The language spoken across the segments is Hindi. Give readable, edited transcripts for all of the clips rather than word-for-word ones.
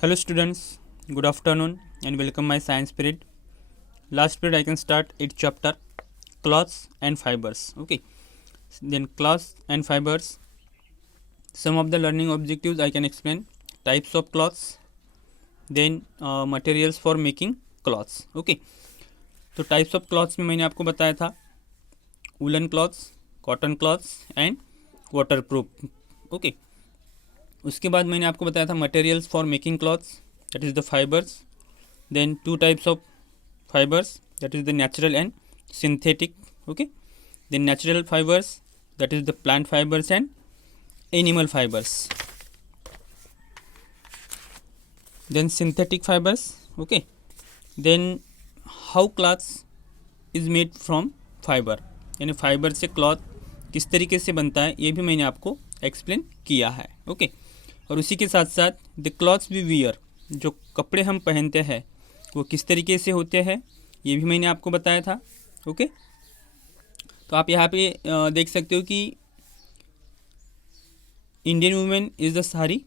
Hello students, good afternoon and welcome my science period. Last period I can start its chapter cloths and fibers. Okay, then cloths and fibers. Some of the learning objectives I can explain: types of cloths, then materials for making cloths. Okay, तो टाइप्स ऑफ क्लॉथ्स में मैंने आपको बताया था woollen cloths, cotton cloths and water proof. Okay, उसके बाद मैंने आपको बताया था materials for making cloths, that is the fibres. Then two types of fibers, that is the natural and synthetic. Okay, then natural fibers, that is the plant fibers and animal fibers. Then synthetic fibers. Okay, then how cloths is made from fiber, यानी फाइबर से क्लॉथ किस तरीके से बनता है ये भी मैंने आपको एक्सप्लेन किया है. ओके, और उसी के साथ साथ द क्लॉथ्स वी वियर, जो कपड़े हम पहनते हैं वो किस तरीके से होते हैं ये भी मैंने आपको बताया था. ओके, तो आप यहाँ पे देख सकते हो कि Indian women is the sari.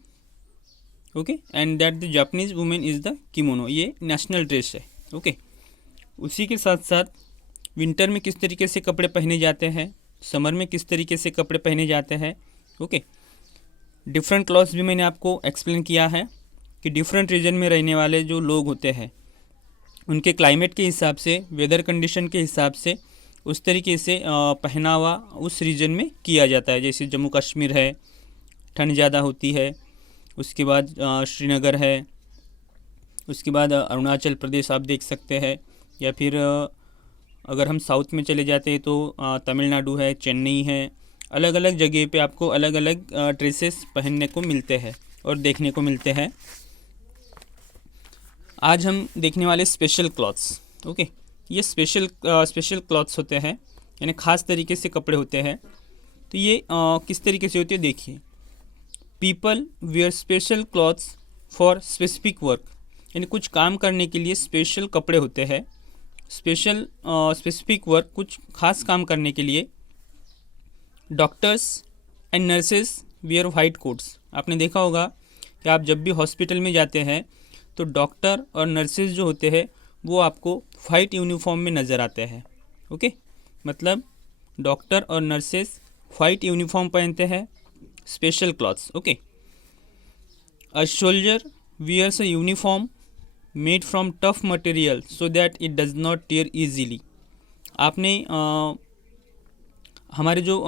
Okay, and that the Japanese women is the kimono, ये नेशनल ड्रेस है. ओके, उसी के साथ साथ विंटर में किस तरीके से कपड़े पहने जाते हैं, समर में किस तरीके से कपड़े पहने जाते हैं. ओके, डिफरेंट क्लॉथ्स भी मैंने आपको एक्सप्लेन किया है कि डिफरेंट रीजन में रहने वाले जो लोग होते हैं उनके क्लाइमेट के हिसाब से, वेदर कंडीशन के हिसाब से उस तरीके से पहनावा उस रीजन में किया जाता है. जैसे जम्मू कश्मीर है, ठंड ज़्यादा होती है. उसके बाद श्रीनगर है. उसके बाद अरुणाचल प्रदेश आप देख सकते हैं. या फिर अगर हम साउथ में चले जाते हैं तो तमिलनाडु है, चेन्नई है. अलग अलग जगह पे आपको अलग अलग ड्रेसेस पहनने को मिलते हैं और देखने को मिलते हैं. आज हम देखने वाले स्पेशल क्लॉथ्स. ओके, ये स्पेशल क्लॉथ्स होते हैं, यानी ख़ास तरीके से कपड़े होते हैं. तो ये किस तरीके से होते हैं देखिए. People wear special cloths for specific work, यानी कुछ काम करने के लिए स्पेशल कपड़े होते हैं. स्पेसिफिक वर्क, कुछ खास काम करने के लिए. Doctors and nurses wear white quotes. आपने देखा होगा कि आप जब भी हॉस्पिटल में जाते हैं तो डॉक्टर और नर्सेज जो होते हैं वो आपको वाइट यूनिफॉर्म में नज़र आते हैं. ओके, मतलब डॉक्टर और नर्सेज वाइट यूनिफॉर्म पहनते हैं, special cloths. Okay, a soldier wears a uniform made from tough material so that it does not tear easily. आपने हमारे जो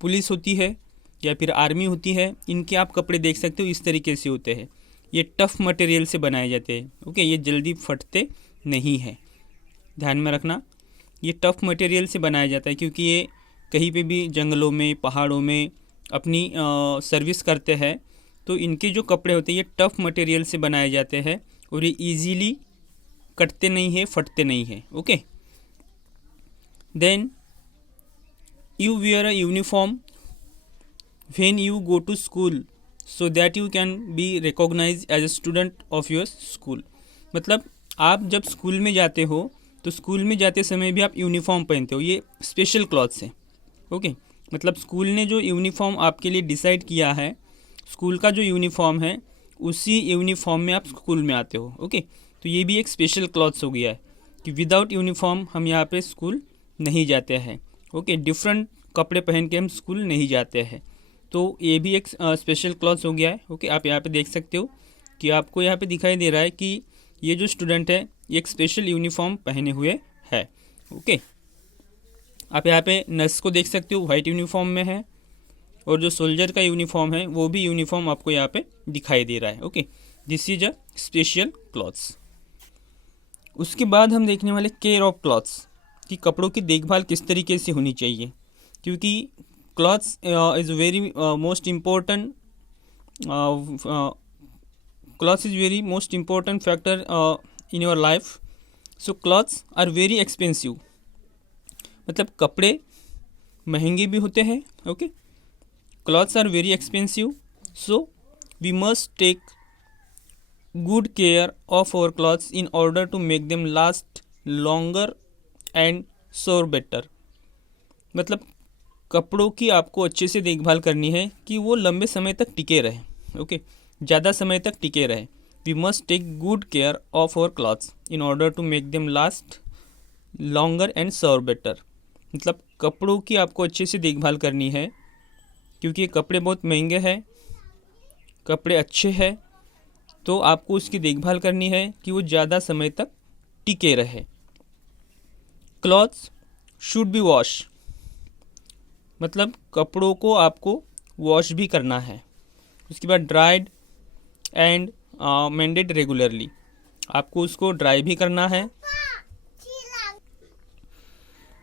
पुलिस होती है या फिर आर्मी होती है, इनके आप कपड़े देख सकते हो, इस तरीके से होते हैं. ये टफ़ मटेरियल से बनाए जाते हैं. ओके, ये जल्दी फटते नहीं हैं, ध्यान में रखना. ये टफ़ मटेरियल से बनाया जाता है क्योंकि ये कहीं पे भी जंगलों में, पहाड़ों में अपनी सर्विस करते हैं. तो इनके जो कपड़े होते हैं ये टफ़ मटेरियल से बनाए जाते हैं और ये ईजीली कटते नहीं हैं, फटते नहीं हैं. Okay, then you wear a uniform when you go to school so that you can be recognise as a student of your school. मतलब आप जब स्कूल में जाते हो तो स्कूल में जाते समय भी आप यूनिफॉर्म पहनते हो. ये स्पेशल क्लॉथ्स हैं. ओके, मतलब स्कूल ने जो यूनिफॉर्म आपके लिए डिसाइड किया है, स्कूल का जो यूनिफॉर्म है उसी यूनिफॉर्म में आप स्कूल में आते हो. ओके, तो ये भी एक स्पेशल क्लॉथ्स हो गया है कि विदाउट यूनिफॉर्म हम यहाँ पे स्कूल नहीं जाते हैं. ओके, डिफरेंट कपड़े पहन के हम स्कूल नहीं जाते हैं. तो ये भी एक स्पेशल क्लॉथ्स हो गया है. ओके, आप यहाँ पे देख सकते हो कि आपको यहाँ पे दिखाई दे रहा है कि ये जो स्टूडेंट है ये एक स्पेशल यूनिफॉर्म पहने हुए है. ओके, आप यहाँ पे नर्स को देख सकते हो, वाइट यूनिफॉर्म में है. और जो सोल्जर का यूनिफॉर्म है वो भी यूनिफॉर्म आपको यहाँ पे दिखाई दे रहा है. Okay, this is a special clothes. उसके बाद हम देखने वाले केयर ऑफ क्लॉथ्स, कि कपड़ों की देखभाल किस तरीके से होनी चाहिए. क्योंकि clothes is very most important clothes is very most important factor in your life. So clothes are very expensive, मतलब कपड़े महंगे भी होते हैं. Okay, clothes are very expensive, so we must take good care of our clothes in order to make them last longer and soar better. मतलब कपड़ों की आपको अच्छे से देखभाल करनी है कि वो लंबे समय तक टिके रहे. ओके, ज़्यादा समय तक टिके रहे. We must take good care of our cloths in order to make them last longer and serve better. मतलब कपड़ों की आपको अच्छे से देखभाल करनी है, क्योंकि ये कपड़े बहुत महंगे हैं, कपड़े अच्छे हैं, तो आपको उसकी देखभाल करनी है कि वो ज़्यादा समय तक टिके रहे। क्लॉथ्स शुड बी वॉश, मतलब कपड़ों को आपको वॉश भी करना है। उसके बाद ड्राइड एंड मेंडेड रेगुलरली, आपको उसको ड्राई भी करना है।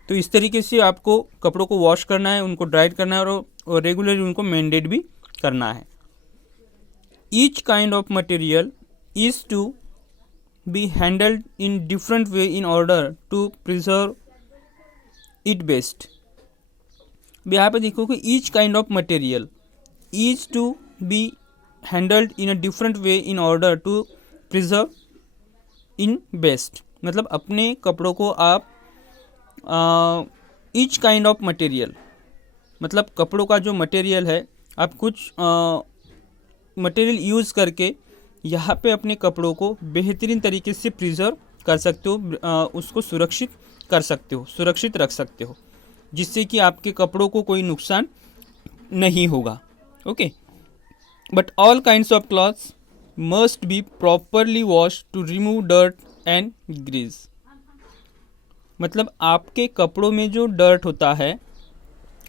तो इस तरीके से आपको कपड़ों को वॉश करना है, उनको ड्राइड करना है और रेगुलरली उनको मेंडेड भी करना है। Each kind of material is to be handled in different way in order to preserve it best. यहाँ पे देखो कि each kind of material is to be handled in a different way in order to preserve in best. मतलब अपने कपड़ों को आप ईच काइंड ऑफ मटेरियल, मतलब कपड़ों का जो मटेरियल है, आप कुछ मटेरियल यूज़ करके यहाँ पे अपने कपड़ों को बेहतरीन तरीके से प्रिजर्व कर सकते हो, उसको सुरक्षित कर सकते हो, सुरक्षित रख सकते हो, जिससे कि आपके कपड़ों को कोई नुकसान नहीं होगा। Okay, but all kinds of cloths must be properly wash to remove dirt and grease. मतलब आपके कपड़ों में जो डर्ट होता है,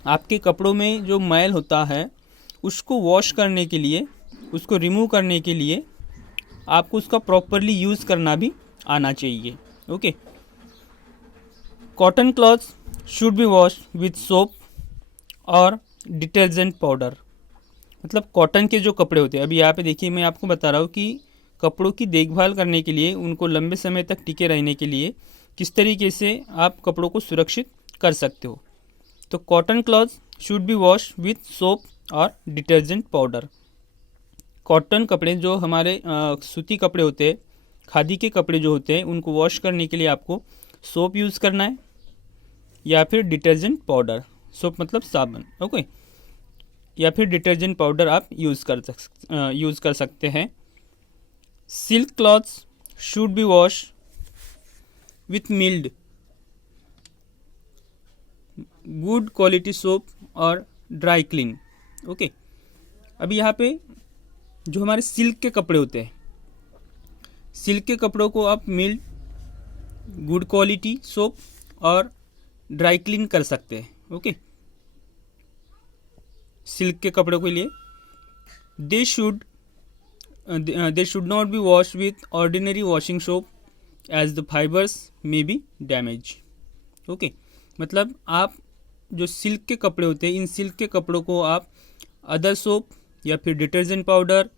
आपके कपड़ों में जो मैल होता है, उसको वॉश करने के लिए, उसको रिमूव करने के लिए आपको उसका प्रॉपरली यूज़ करना भी आना चाहिए। Okay, cotton clothes should be wash with soap और डिटर्जेंट पाउडर। मतलब कॉटन के जो कपड़े होते हैं, अभी यहाँ पे देखिए मैं आपको बता रहा हूँ कि कपड़ों की देखभाल करने के लिए, उनको लंबे समय तक टिके रहने के लिए किस तरीके से आप कपड़ों को सुरक्षित कर सकते हो। तो cotton clothes should be wash with soap और डिटर्जेंट पाउडर। कॉटन कपड़े जो हमारे सूती कपड़े होते हैं, खादी के कपड़े जो होते हैं, उनको वॉश करने के लिए आपको सोप यूज़ करना है या फिर डिटर्जेंट पाउडर। सोप मतलब साबुन, ओके, या फिर डिटर्जेंट पाउडर आप यूज़ कर सकते हैं। Silk cloths should be wash with mild good quality soap और ड्राई क्लीन। ओके, अभी यहाँ पे जो हमारे सिल्क के कपड़े होते हैं, सिल्क के कपड़ों को आप मिल्ड गुड क्वालिटी सोप और ड्राई क्लीन कर सकते हैं। ओके, सिल्क के कपड़ों के लिए they should not be wash with ordinary washing soap as the fibres may be damage. Okay, मतलब आप जो सिल्क के कपड़े होते हैं, इन सिल्क के कपड़ों को आप अदर सोप या फिर डिटर्जेंट पाउडर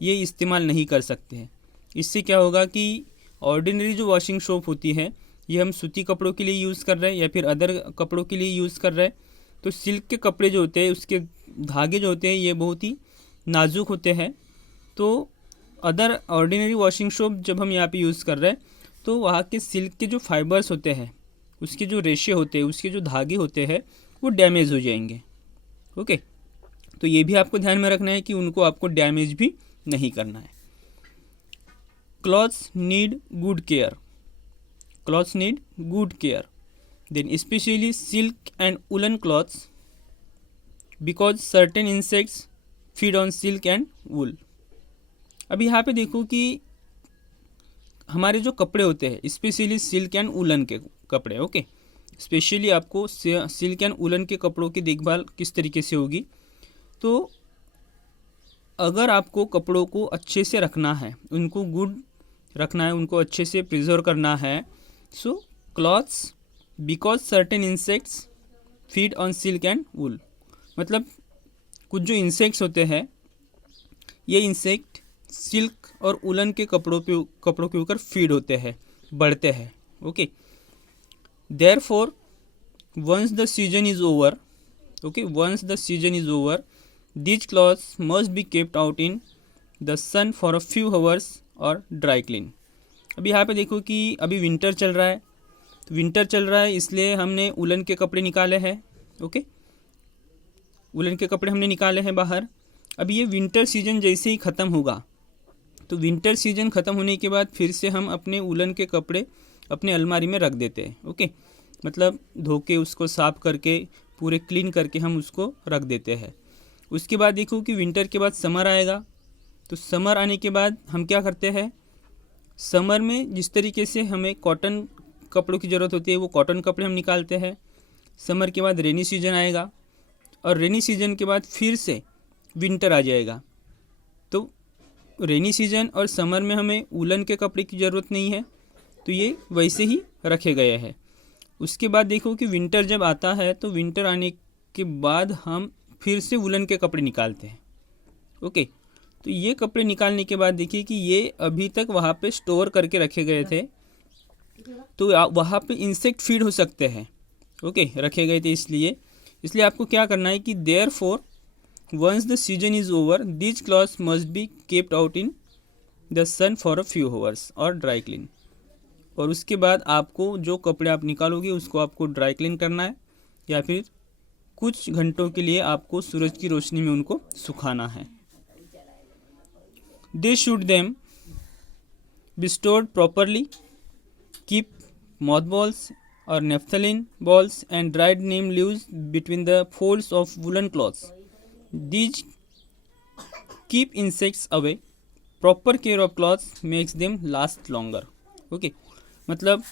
ये इस्तेमाल नहीं कर सकते हैं। इससे क्या होगा कि ऑर्डिनरी जो वॉशिंग सोप होती है, ये हम सूती कपड़ों के लिए यूज़ कर रहे हैं या फिर अदर कपड़ों के लिए यूज़ कर रहे हैं। तो सिल्क के कपड़े जो होते हैं, उसके धागे जो होते हैं, ये बहुत ही नाजुक होते हैं। तो अदर ऑर्डिनरी वॉशिंग सोप जब हम यहाँ पे यूज़ कर रहे हैं, तो वहाँ के सिल्क के जो फाइबर्स होते हैं, उसके जो रेशे होते हैं, उसके जो धागे होते हैं, वो डैमेज हो जाएंगे। ओके, तो ये भी आपको ध्यान में रखना है कि उनको आपको डैमेज भी नहीं करना है। Cloths need good care, cloths need good care, then specially silk and woollen cloths because certain insects feed on silk and wool. अब यहाँ पे देखो कि हमारे जो कपड़े होते हैं, स्पेशली सिल्क एंड वुलन के कपड़े, ओके, स्पेशली आपको सिल्क एंड वुलन के कपड़ों की देखभाल किस तरीके से होगी। तो अगर आपको कपड़ों को अच्छे से रखना है, उनको गुड रखना है, उनको अच्छे से प्रिजर्व करना है, so clothes because certain insects feed on silk and wool. मतलब कुछ जो इंसेक्ट्स होते हैं, ये इंसेक्ट सिल्क और वुलन के कपड़ों के ऊपर फीड होते हैं, बढ़ते हैं। Okay, therefore once the season is over, okay, once the season is over, these clothes must be kept out in the sun for a few hours और ड्राई क्लीन। अभी यहाँ पे देखो कि अभी विंटर चल रहा है, तो विंटर चल रहा है इसलिए हमने वुलन के कपड़े निकाले हैं। ओके, वुलन के कपड़े हमने निकाले हैं बाहर। अब ये विंटर सीजन जैसे ही ख़त्म होगा, तो विंटर सीजन ख़त्म होने के बाद फिर से हम अपने वूलन के कपड़े अपने अलमारी में रख देते हैं। ओके, मतलब धो के उसको साफ़ करके पूरे क्लीन करके हम उसको रख देते हैं। उसके बाद देखो कि विंटर के बाद समर आएगा, तो समर आने के बाद हम क्या करते हैं, समर में जिस तरीके से हमें कॉटन कपड़ों की ज़रूरत होती है वो कॉटन कपड़े हम निकालते हैं। समर के बाद रेनी सीजन आएगा और रेनी सीजन के बाद फिर से विंटर आ जाएगा। तो रेनी सीजन और समर में हमें वूलन के कपड़े की ज़रूरत नहीं है, तो ये वैसे ही रखे गए हैं। उसके बाद देखो कि विंटर जब आता है तो विंटर आने के बाद हम फिर से वूलन के कपड़े निकालते हैं। ओके, तो ये कपड़े निकालने के बाद देखिए कि ये अभी तक वहाँ पे स्टोर करके रखे गए थे, तो वहाँ पे इंसेक्ट फीड हो सकते हैं। ओके, रखे गए थे इसलिए आपको क्या करना है कि therefore once the season is over these cloths must be kept out in the sun for a few hours और ड्राई क्लीन। और उसके बाद आपको जो कपड़े आप निकालोगे उसको आपको ड्राई क्लीन करना है या फिर कुछ घंटों के लिए आपको सूरज की रोशनी में उनको सुखाना है। They should them be stored properly, keep mothballs or naphthalene balls and dried neem leaves between the folds of woolen cloths. These keep insects away. Proper care of clothes makes them last longer. Okay, मतलब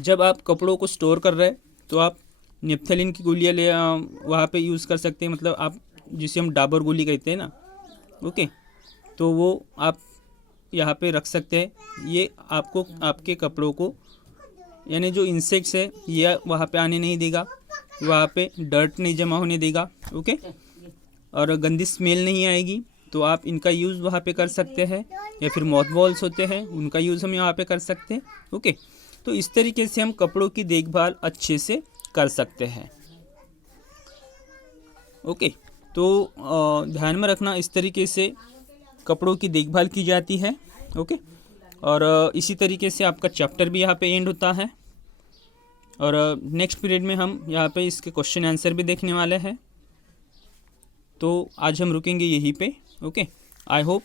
जब आप कपड़ों को स्टोर कर रहे हैं तो आप नेप्थलीन की गोलियाँ ले वहाँ पे यूज़ कर सकते हैं, मतलब आप जिसे हम डाबर गोली कहते हैं ना। ओके, तो वो आप यहाँ पे रख सकते हैं। ये आपको आपके कपड़ों को यानी जो इंसेक्ट्स है ये वहाँ पे आने नहीं देगा, वहाँ पे डर्ट नहीं जमा होने देगा। ओके, और गंदी स्मेल नहीं आएगी, तो आप इनका यूज़ वहाँ पे कर सकते हैं। या फिर मॉथबॉल्स होते हैं उनका यूज़ हम यहाँ पे कर सकते हैं। ओके, तो इस तरीके से हम कपड़ों की देखभाल अच्छे से कर सकते हैं। ओके, तो ध्यान में रखना इस तरीके से कपड़ों की देखभाल की जाती है। ओके, और इसी तरीके से आपका चैप्टर भी यहाँ पे एंड होता है। और नेक्स्ट पीरियड में हम यहाँ पे इसके क्वेश्चन आंसर भी देखने वाले हैं। तो आज हम रुकेंगे यहीं पे। ओके, आई होप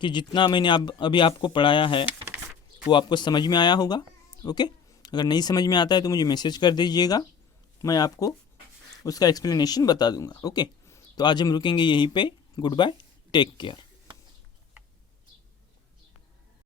कि जितना मैंने अभी आपको पढ़ाया है वो आपको समझ में आया होगा। ओके, अगर नहीं समझ में आता है तो मुझे मैसेज कर दीजिएगा, मैं आपको उसका एक्सप्लेनेशन बता दूंगा। ओके, तो आज हम रुकेंगे यहीं पे। Goodbye, take care.